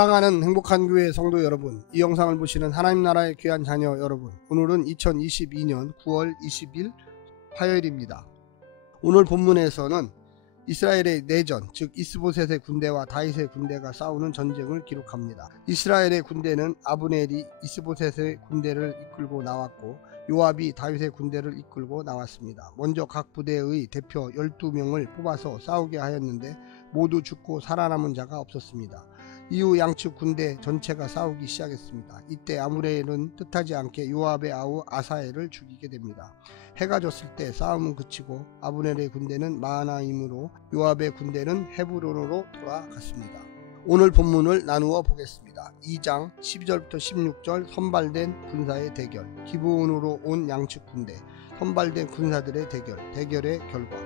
사랑하는 행복한 교회 성도 여러분, 이 영상을 보시는 하나님 나라의 귀한 자녀 여러분, 오늘은 2022년 9월 20일 화요일입니다. 오늘 본문에서는 이스라엘의 내전, 즉 이스보셋의 군대와 다윗의 군대가 싸우는 전쟁을 기록합니다. 이스라엘의 군대는 아브넬이 이스보셋의 군대를 이끌고 나왔고 요압이 다윗의 군대를 이끌고 나왔습니다. 먼저 각 부대의 대표 12명을 뽑아서 싸우게 하였는데 모두 죽고 살아남은 자가 없었습니다. 이후 양측 군대 전체가 싸우기 시작했습니다. 이때 아므렐은 뜻하지 않게 요압의 아우 아사엘을 죽이게 됩니다. 해가 졌을 때 싸움은 그치고 아브넬의 군대는 마하나임으로 요압의 군대는 헤브론으로 돌아갔습니다. 오늘 본문을 나누어 보겠습니다. 2장 12절부터 16절 선발된 군사의 대결, 기브온으로 온 양측 군대, 선발된 군사들의 대결의 결과.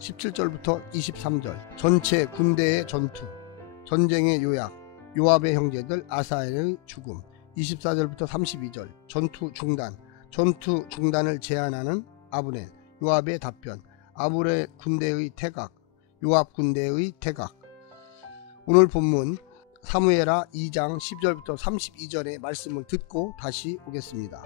17절부터 23절 전체 군대의 전투, 전쟁의 요약, 요압의 형제들 아사엘의 죽음. 24절부터 32절 전투 중단을 제안하는 아브넬, 요압의 답변, 아브넬 군대의 퇴각, 요압 군대의 퇴각. 오늘 본문 사무엘하 2장 10절부터 32절의 말씀을 듣고 다시 오겠습니다.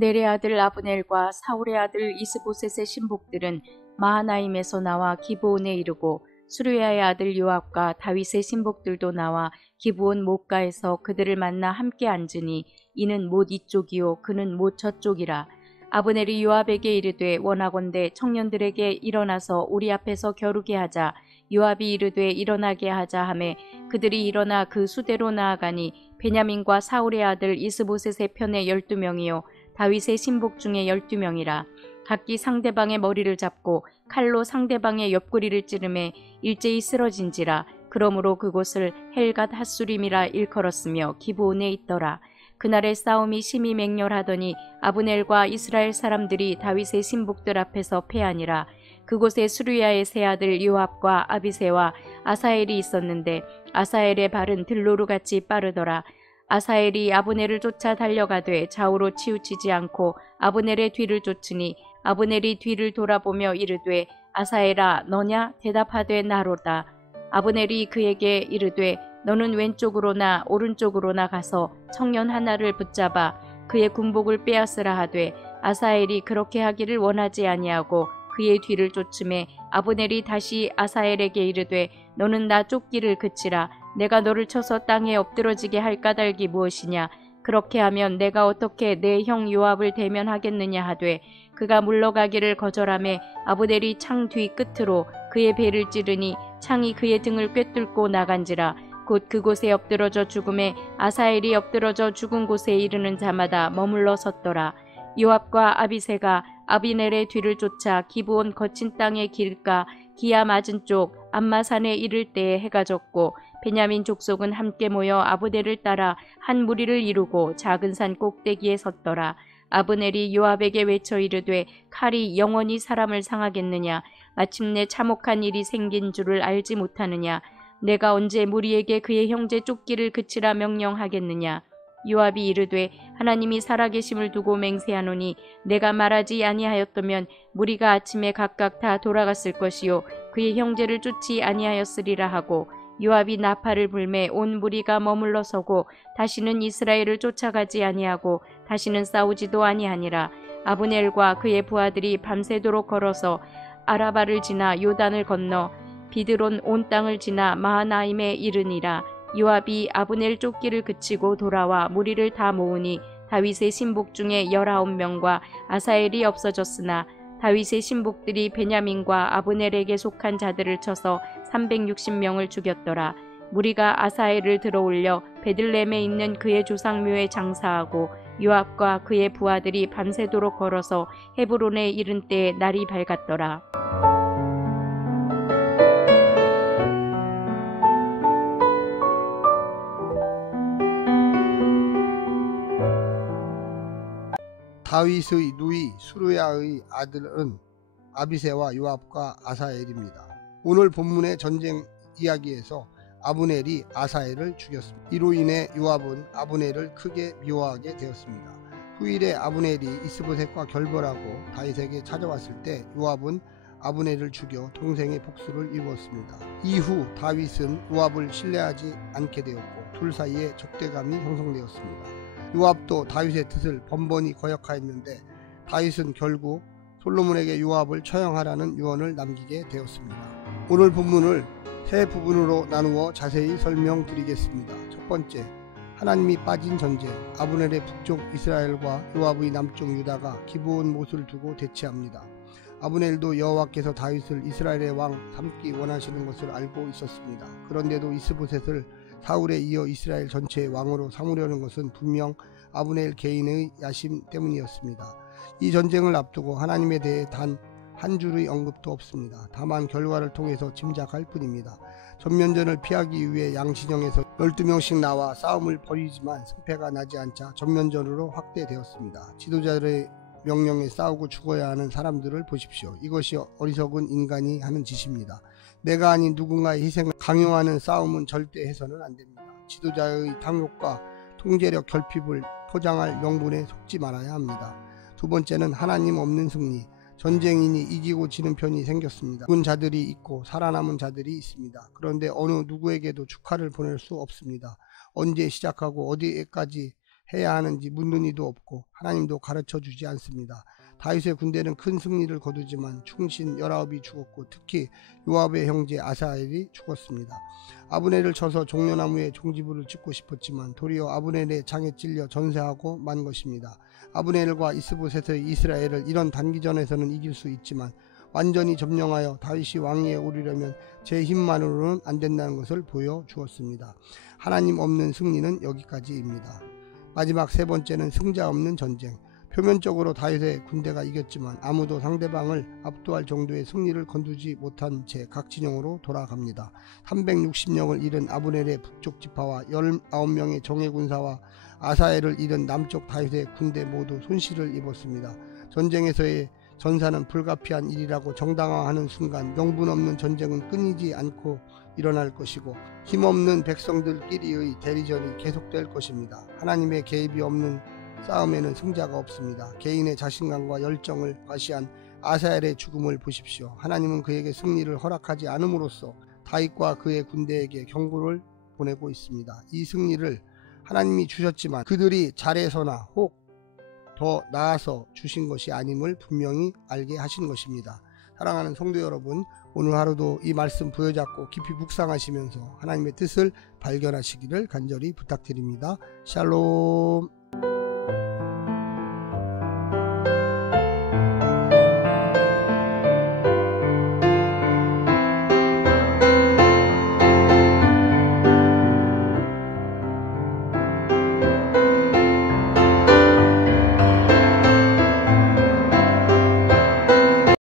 넬의 아들 아브넬과 사울의 아들 이스보셋의 신복들은 마하나임에서 나와 기브온에 이르고 수르야의 아들 요압과 다윗의 신복들도 나와 기브온 못가에서 그들을 만나 함께 앉으니 이는 못 이쪽이요 그는 못 저쪽이라. 아브넬이 요압에게 이르되 원하건대 청년들에게 일어나서 우리 앞에서 겨루게 하자. 요압이 이르되 일어나게 하자 하매 그들이 일어나 그 수대로 나아가니 베냐민과 사울의 아들 이스보셋의 편에 12명이요 다윗의 신복 중에 12명이라. 각기 상대방의 머리를 잡고 칼로 상대방의 옆구리를 찌르매 일제히 쓰러진지라. 그러므로 그곳을 헬갓 핫수림이라 일컬었으며 기브온에 있더라. 그날의 싸움이 심히 맹렬하더니 아브넬과 이스라엘 사람들이 다윗의 신복들 앞에서 패하니라. 그곳에 수르야의 세 아들 요압과 아비새와 아사엘이 있었는데 아사엘의 발은 들로루같이 빠르더라. 아사엘이 아브넬을 쫓아 달려가되 좌우로 치우치지 않고 아브넬의 뒤를 쫓으니 아브넬이 뒤를 돌아보며 이르되 아사엘아 너냐? 대답하되 나로다. 아브넬이 그에게 이르되 너는 왼쪽으로나 오른쪽으로나 가서 청년 하나를 붙잡아 그의 군복을 빼앗으라 하되 아사엘이 그렇게 하기를 원하지 아니하고 그의 뒤를 쫓음에 아브넬이 다시 아사엘에게 이르되 너는 나 쫓기를 그치라. 내가 너를 쳐서 땅에 엎드러지게 할 까닭이 무엇이냐? 그렇게 하면 내가 어떻게 내 형 요압을 대면하겠느냐 하되 그가 물러가기를 거절하매 아브넬이 창 뒤 끝으로 그의 배를 찌르니 창이 그의 등을 꿰뚫고 나간지라. 곧 그곳에 엎드러져 죽음에 아사엘이 엎드러져 죽은 곳에 이르는 자마다 머물러 섰더라. 요압과 아비새가 아비넬의 뒤를 쫓아 기브온 거친 땅의 길가 기아 맞은 쪽 암마산에 이를 때에 해가 졌고 베냐민 족속은 함께 모여 아브넬을 따라 한 무리를 이루고 작은 산 꼭대기에 섰더라. 아브넬이 요압에게 외쳐 이르되 칼이 영원히 사람을 상하겠느냐? 마침내 참혹한 일이 생긴 줄을 알지 못하느냐? 내가 언제 무리에게 그의 형제 쫓기를 그치라 명령하겠느냐? 요압이 이르되 하나님이 살아계심을 두고 맹세하노니 내가 말하지 아니하였다면 무리가 아침에 각각 다 돌아갔을 것이요 그의 형제를 쫓지 아니하였으리라 하고 요압이 나팔을 불매 온 무리가 머물러 서고 다시는 이스라엘을 쫓아가지 아니하고 다시는 싸우지도 아니하니라. 아브넬과 그의 부하들이 밤새도록 걸어서 아라바를 지나 요단을 건너 비드론 온 땅을 지나 마하나임에 이르니라. 요압이 아브넬 쫓기를 그치고 돌아와 무리를 다 모으니 다윗의 신복 중에 19명과 아사엘이 없어졌으나 다윗의 신복들이 베냐민과 아브넬에게 속한 자들을 쳐서 360명을 죽였더라. 무리가 아사엘을 들어올려 베들레헴에 있는 그의 조상묘에 장사하고 요압과 그의 부하들이 밤새도록 걸어서 헤브론에 이른 때에 날이 밝았더라. 다윗의 누이 수르야의 아들은 아비새와 요압과 아사엘입니다. 오늘 본문의 전쟁 이야기에서 아브넬이 아사엘을 죽였습니다. 이로 인해 요압은 아브넬을 크게 미워하게 되었습니다. 후일에 아브넬이 이스보셋과 결별하고 다윗에게 찾아왔을 때 요압은 아브넬을 죽여 동생의 복수를 이루었습니다. 이후 다윗은 요압을 신뢰하지 않게 되었고 둘 사이에 적대감이 형성되었습니다. 요압도 다윗의 뜻을 번번이 거역하였는데 다윗은 결국 솔로몬에게 요압을 처형하라는 유언을 남기게 되었습니다. 오늘 본문을 세 부분으로 나누어 자세히 설명드리겠습니다. 첫 번째, 하나님이 빠진 전쟁. 아브넬의 북쪽 이스라엘과 요압의 남쪽 유다가 기브온 못을 두고 대치합니다. 아브넬도 여호와께서 다윗을 이스라엘의 왕 삼기 원하시는 것을 알고 있었습니다. 그런데도 이스보셋을 사울에 이어 이스라엘 전체의 왕으로 삼으려는 것은 분명 아브넬 개인의 야심 때문이었습니다. 이 전쟁을 앞두고 하나님에 대해 단 한 줄의 언급도 없습니다. 다만 결과를 통해서 짐작할 뿐입니다. 전면전을 피하기 위해 양신형에서 12명씩 나와 싸움을 벌이지만 승패가 나지 않자 전면전으로 확대되었습니다. 지도자들의 명령에 싸우고 죽어야 하는 사람들을 보십시오. 이것이 어리석은 인간이 하는 짓입니다. 내가 아닌 누군가의 희생을 강요하는 싸움은 절대 해서는 안됩니다. 지도자의 탐욕과 통제력 결핍을 포장할 명분에 속지 말아야 합니다. 두 번째는 하나님 없는 승리. 전쟁이니 이기고 지는 편이 생겼습니다. 죽은 자들이 있고 살아남은 자들이 있습니다. 그런데 어느 누구에게도 축하를 보낼 수 없습니다. 언제 시작하고 어디에까지 해야 하는지 묻는 이도 없고 하나님도 가르쳐 주지 않습니다. 다윗의 군대는 큰 승리를 거두지만 충신 19이 죽었고 특히 요압의 형제 아사엘이 죽었습니다. 아브넬을 쳐서 종려나무에 종지부를 찍고 싶었지만 도리어 아브넬의 창에 찔려 전사하고 만 것입니다. 아브넬과 이스보셋의 이스라엘을 이런 단기전에서는 이길 수 있지만 완전히 점령하여 다윗이 왕위에 오르려면 제 힘만으로는 안 된다는 것을 보여주었습니다. 하나님 없는 승리는 여기까지입니다. 마지막 세 번째는 승자 없는 전쟁. 표면적으로 다윗의 군대가 이겼지만 아무도 상대방을 압도할 정도의 승리를 거두지 못한 채 각진영으로 돌아갑니다. 360명을 잃은 아브넬의 북쪽 지파와 19명의 정예 군사와 아사엘을 잃은 남쪽 다윗의 군대 모두 손실을 입었습니다. 전쟁에서의 전사는 불가피한 일이라고 정당화하는 순간 명분 없는 전쟁은 끊이지 않고 일어날 것이고 힘없는 백성들끼리의 대리전이 계속될 것입니다. 하나님의 개입이 없는 싸움에는 승자가 없습니다. 개인의 자신감과 열정을 과시한 아사엘의 죽음을 보십시오. 하나님은 그에게 승리를 허락하지 않음으로써 다윗과 그의 군대에게 경고를 보내고 있습니다. 이 승리를 하나님이 주셨지만 그들이 잘해서나 혹 더 나아서 주신 것이 아님을 분명히 알게 하신 것입니다. 사랑하는 성도 여러분, 오늘 하루도 이 말씀 부여잡고 깊이 묵상하시면서 하나님의 뜻을 발견하시기를 간절히 부탁드립니다. 샬롬.